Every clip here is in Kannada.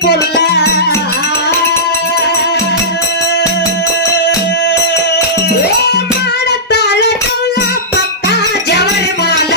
ಪುಲ್ಲ ಮಾಡತಾಳ ಟೊಳ್ಳ ಪಕ್ಕ ಜವರಿ ಮಾಲ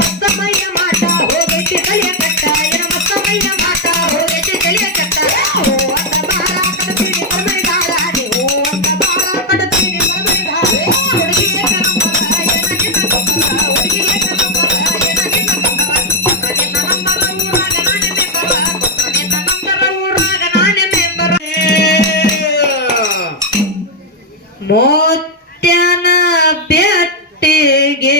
ಮಸ್ತಮಯ್ಯ ಮಾಟ ಹೋಗೈತಿ ಕಲಿಯ ಕಟ್ಟ ಏನ ಮಸ್ತಮಯ್ಯ ಮಾಟ ಹೋಗೈತಿ ಕಲಿಯ ಕಟ್ಟ ಓ ಅಂತ ಬಾರ ಕಡತೀನಿ ಬರ್ಮೈದಾಳ ಓ ಅಂತ ಬಾರ ಕಡತೀನಿ ಬರ್ಮೈದಾಳ ಹುಡುಗಿಯ ಕನಂಬರ ಏನ ನಿನ್ನ ಕೊಕ್ಕಲ ಹುಡುಗಿಯ ಕನಂಬರ ಏನ ನಿನ್ನ ಕೊಕ್ಕಲ ನಿನ್ನ ನಂಬರ ಊರಾಗ ನಾನೇ ಮೆಂಬರ ನಿನ್ನ ನಂಬರ ಊರಾಗ ನಾನೇ ಮೆಂಬರ ಮೋತ್ಯನ ಬೆಟ್ಟಿಗೆ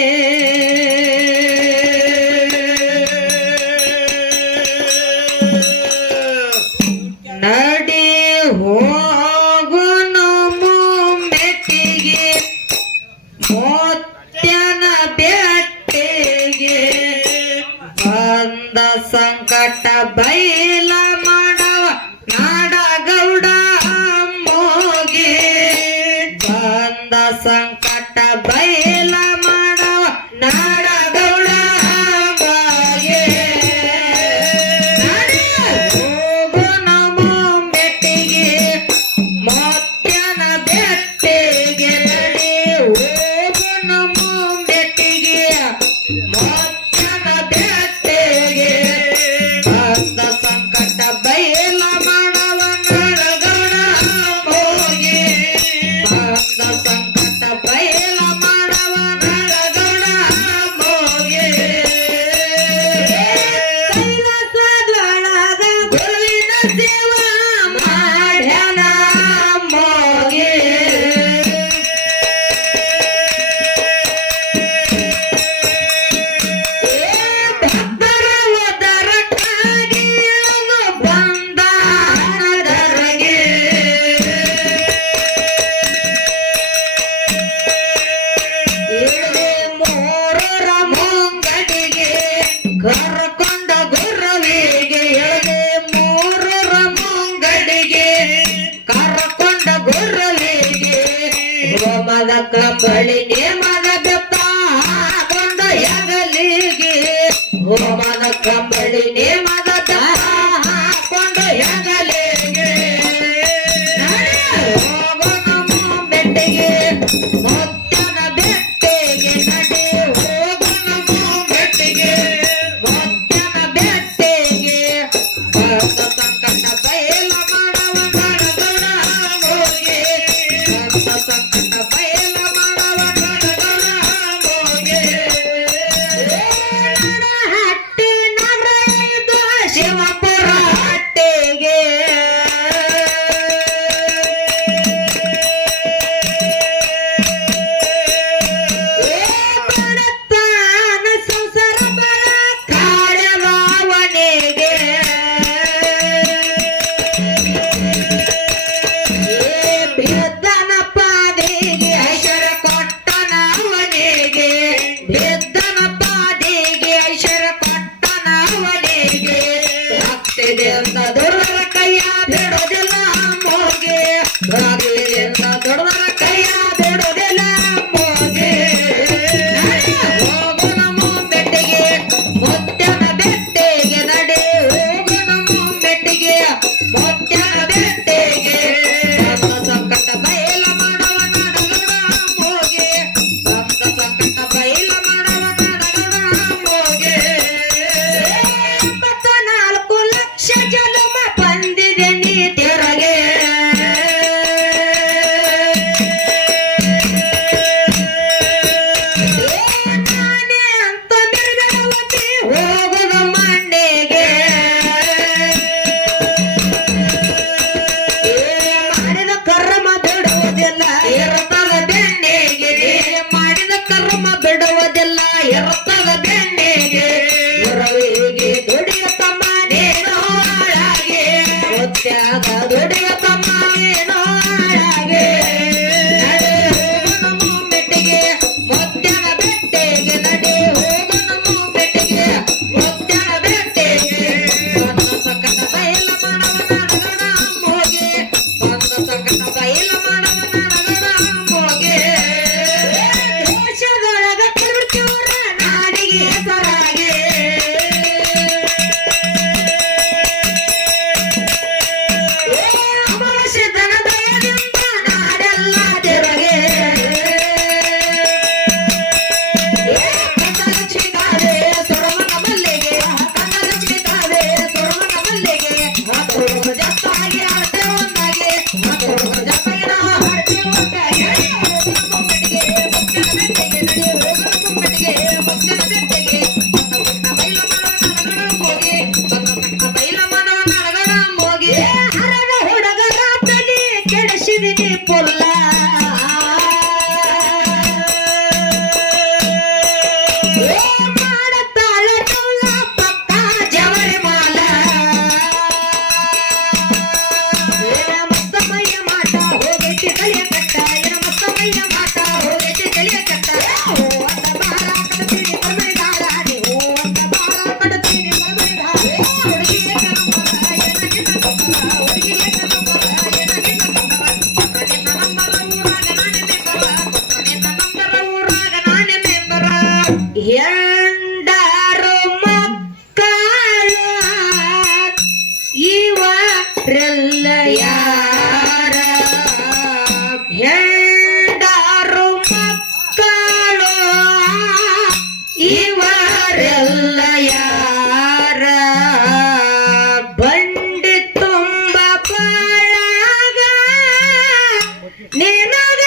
ನಡಿ ಹೋಗುನು ಮೆಟ್ಟಿಗೆ ಮೋತ್ಯನ ಬೆಟ್ಟಿಗೆ ಬಂದ ಸಂಕಟ ಬೈಲ ಮಾಡವ ನಾಡಗೌಡ ಮೋಗೆ ಬಂದ ಸಂಕಟ ಬೈಲ ಮಾಡವ ನಾಡಗೌಡ ಮೋಗೆ ಹೋಗು ನಮ್ಮ ಬೆಟ್ಟಿಗೆ ಮೋತ್ಯನ ಬೆಟ್ಟಿಗೆ ನಡಿ ಹೋಗು ನಮ್ಮ ಬೆಟ್ಟಿಗೆ ಮೋತ್ಯನ ಬೆಟ್ಟಿಗೆ ಬಂದ ಸಂಕಟ ಬೈಲ ಮಾಡವ ನಾಡಗೌಡ ಮೋಗೆ ಬಂದ ಸಂಕಟ ಬೈಲ ಮಾಡವ ನಾಡಗೌಡ ಮೋಗೆ ಕೈಲಾಸದೊಳಗ ಗುರುವಿನ ಸೇವಾ ಮಾಡ್ಯಾನ ಮೋಗೆ ಭಕ್ತರ ಉದ್ಧಾರಕ್ಕಾಗಿ ಇಳಿದು ಬಂದ ಹಣದರಗೆ ಇಳಿದು ಮೂರರ ಮುಂಗಡಿಗೆ ಕರ್ಕೊಂಡ ಗುರುವಿಗೆ ಇಳಿದು ಮೂರರ ಮುಂಗಡಿಗೆ ಕರ್ಕೊಂಡ ಗುರುವಿಗೆ ಹೋಮದ ಕಂಬಳಿ ನೇಮದ ಬೆತ್ತ ಹಾಕೊಂಡ ಹೆಗಲಿಗೆ ಹೋಮದ ಕಂಬಳಿ ನೇಮದ ಬೆತ್ತ ಹಾಕೊಂಡ ಹೆಗಲಿಗೆ ಹೋಗೋಣ ಬೆಟ್ಟಿಗೆ ಮುತ್ತನ ಬೆಟ್ಟಿಗೆ ನಡಿ ಹೋಗೋಣ ಬೆಟ್ಟಿಗೆ ಮುತ್ತನ ಬೆಟ್ಟಿಗೆ ಬಂದ ಸಂಕಟ ಬಯಲ ಮಾಡವ ನಾಡಗೌಡ ಮೋಗೆ ಬಂದ ಸಂಕಟ ಬಯಲ ಮಾಡವ ಮುತ್ತಿನ ಬೆಟ್ಟಿಗೆ ಬಂದ ಪುಟ್ಟ ಬೈಲ ಮಾಡವ ನಡಗಡ ಮೋಗಿ ಬಂದ ಪುಟ್ಟ ಬೈಲ ಮಾಡವ ನಡಗಡ ಮೋಗಿ ಹರದ ಹುಡುಗರ ತಲೆ ಕೆಡಿಸಿದಿನಿ ಪುಲ್ಲ ಎಂಡರು ಮಕ್ಕಳು ಇವರೆಲ್ಲ ಯಾರ ಎಂಡರು ಮಕ್ಕಳು ಇವರೆಲ್ಲ ಯಾರ ಬಂಡಿ ತುಂಬ ಬಳಗ ನಿನಗ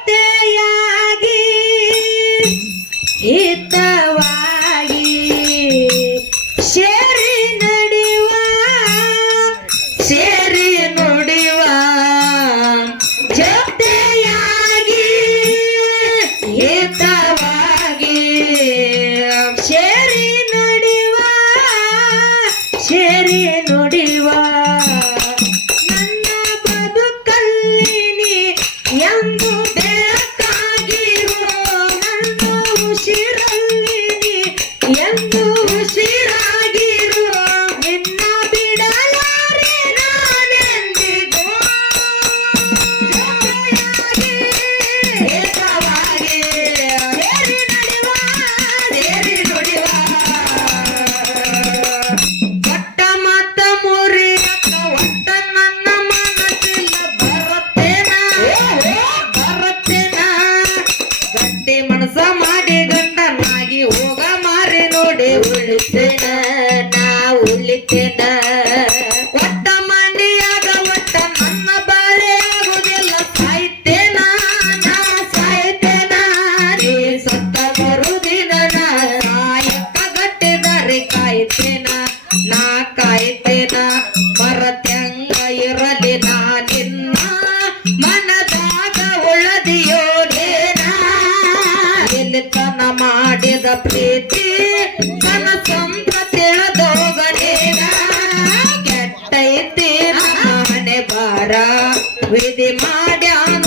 ಜೊತೆಯಾಗಿ ಹಿತವಾಗಿ ಸೇರಿ ನಡೆಯುವ ಸೇರಿ ನುಡಿಯುವ ಜೊತೆಯಾಗಿ ಹಿತವಾಗಿ ಸೇರಿ ನಡೆಯುವ ಸೇರಿ ನುಡಿಯುವ ನನ್ನ ಬದುಕಲ್ಲಿ ನೀ ಎಂದು ಬೇಕಾಗಿರೋ ನನ್ನ ಉಸಿರಲ್ಲಿ ನೀ ಎಂದು ಉಸಿರಾಗಿರೋ ನಿನ್ನ ಬಿಡಲಾರೆ ನಾನೆಂದಿಗೂ ಜೊತೆಯಾಗಿ ಏಕವಾಗಿ ಸೇರಿ ನಡೆಯುವ ಸೇರಿ ನುಡಿಯುವ ಒಟ್ಟ ಮತ್ತ ಮುರಿಯಕ್ಕ ಒಟ್ಟ ನನ್ನ ಮನಸ್ಸಿಲ್ಲ ಬರುತ್ತೇನ ಗಟ್ಟಿ ಮನಸ ಮಾಡಿ ಗಂಡನಾಗಿ ಹೋಗ ಮಾರಿ ನೋಡಿ ಉಳಿತೇನ ನಾ ಉಳಿತೇನ ಒಟ್ಟ ಮಂಡಿಯಾಗ ಒಟ್ಟ ನನ್ನ ಬಾಳೆ ಆಗುದಿಲ್ಲ ಸಾಯ್ತೇನ ನಾ ಸಾಯ್ತೇನ ನೀ ಸತ್ತ ಬರುದಿನ ನಾ ಸಾಯಕ್ಕ ಗಟ್ಟಿದಾರೆ ಕಾಯ್ತೇನ ನಾ ಕಾಯ್ತೇನ ಮರತ್ಯಂಗ ಇರಲಿ ನಾ ನಿನ್ನ ಮನದಾಗ ಉಳದಿಯೋ ತನ ಮಾಡಿದ ಪ್ರೀತಿ ಕನಸಂತ ತಿಳಿದೋಗನೇನ ಕೆಟ್ಟೈತಿ ಮನೆ ಬಾರ ವಿಧಿ ಮಾಡ್ಯಾನ